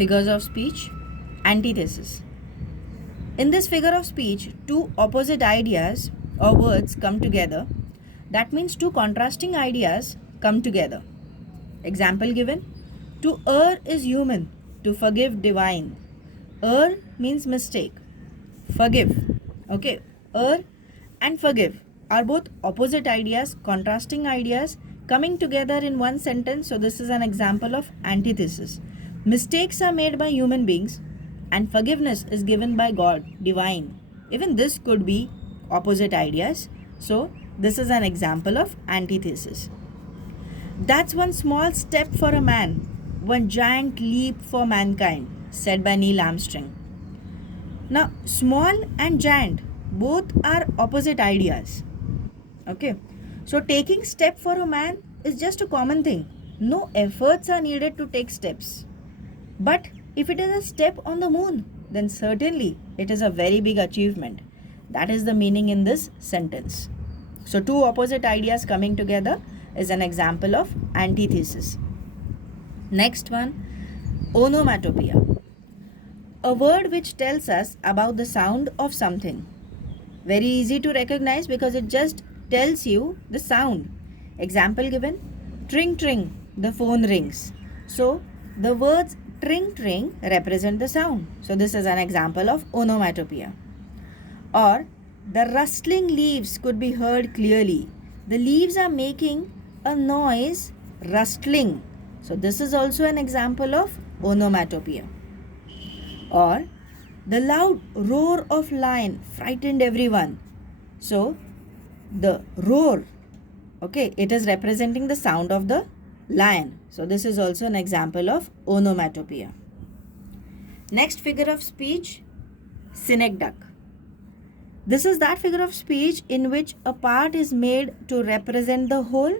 Figures of speech, antithesis. In this figure of speech, two opposite ideas or words come together. That means two contrasting ideas come together. Example given: to err is human, to forgive divine. Err means mistake, forgive. Okay, err and forgive are both opposite ideas, contrasting ideas coming together in one sentence. So, this is an example of antithesis. Mistakes are made by human beings and forgiveness is given by God, divine. Even this could be opposite ideas. So, this is an example of antithesis. That's one small step for a man, one giant leap for mankind, said by Neil Armstrong. Now, small and giant both are opposite ideas. Okay, so taking step for a man is just a common thing. No efforts are needed to take steps. But if it is a step on the moon, then certainly it is a very big achievement. That is the meaning in this sentence. So, two opposite ideas coming together is an example of antithesis. Next one, onomatopoeia. A word which tells us about the sound of something. Very easy to recognize because it just tells you the sound. Example given: tring tring, the phone rings. So, the words tring tring represent the sound. So, this is an example of onomatopoeia. Or, the rustling leaves could be heard clearly. The leaves are making a noise, rustling. So, this is also an example of onomatopoeia. Or, the loud roar of lion frightened everyone. So, the roar, okay, it is representing the sound of the lion. So, this is also an example of onomatopoeia. Next figure of speech, synecdoche. This is that figure of speech in which a part is made to represent the whole,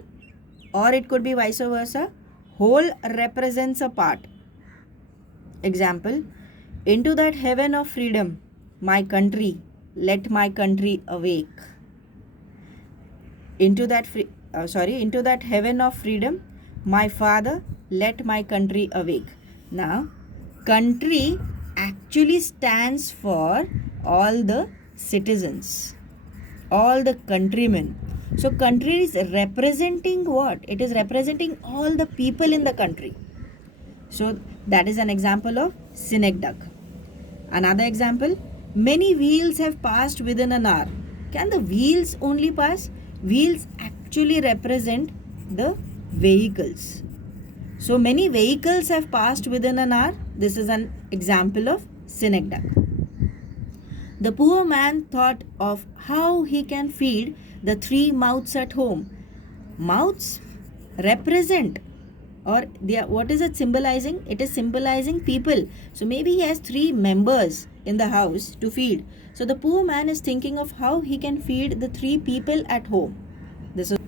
or it could be vice versa. Whole represents a part. Example: into that heaven of freedom, my country, let my country awake. Into that heaven of freedom, my father, let my country awake. Now, country actually stands for all the citizens, all the countrymen. So, country is representing what? It is representing all the people in the country. So, that is an example of synecdoche. Another example: many wheels have passed within an hour. Can the wheels only pass? Wheels actually represent the vehicles. So, many vehicles have passed within an hour. This is an example of synecdoche. The poor man thought of how he can feed the 3 mouths at home. Mouths represent, or what is it symbolizing? It is symbolizing people. So maybe he has 3 members in the house to feed. So the poor man is thinking of how he can feed the 3 people at home. This is